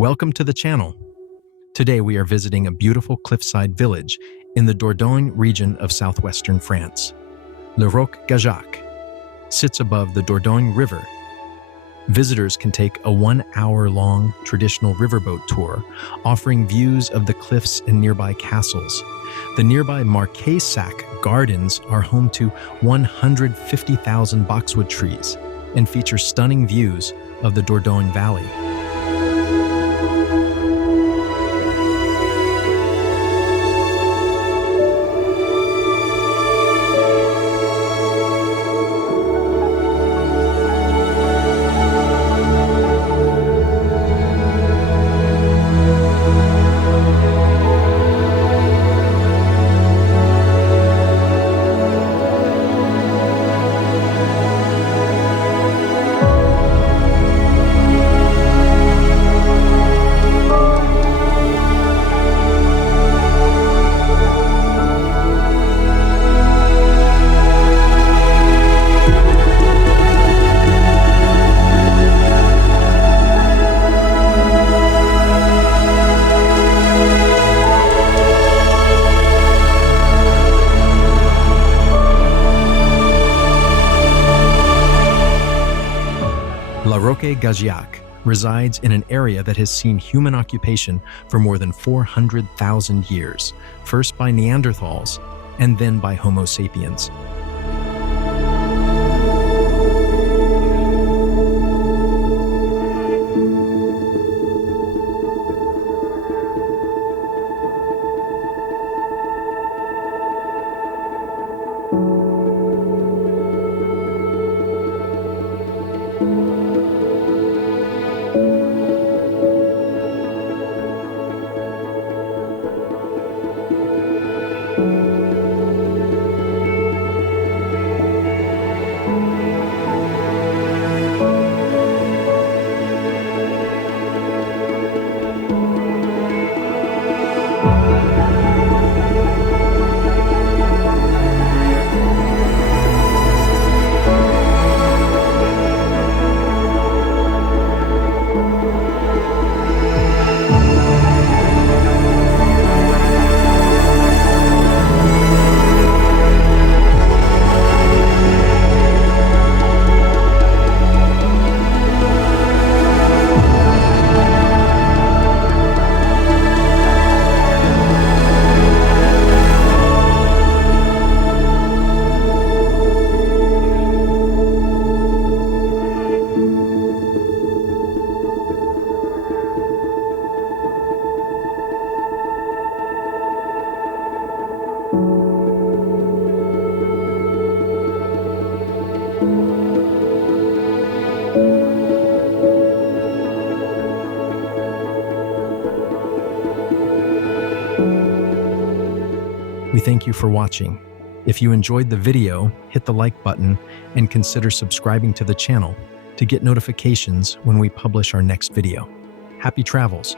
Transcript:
Welcome to the channel. Today we are visiting a beautiful cliffside village in the Dordogne region of southwestern France. Le Roque Gageac sits above the Dordogne River. Visitors can take a 1-hour-long traditional riverboat tour, offering views of the cliffs and nearby castles. The nearby Marqueyssac gardens are home to 150,000 boxwood trees and feature stunning views of the Dordogne Valley. Roque Gageac resides in an area that has seen human occupation for more than 400,000 years, first by Neanderthals and then by Homo sapiens. We thank you for watching. If you enjoyed the video, hit the like button and consider subscribing to the channel to get notifications when we publish our next video. Happy travels!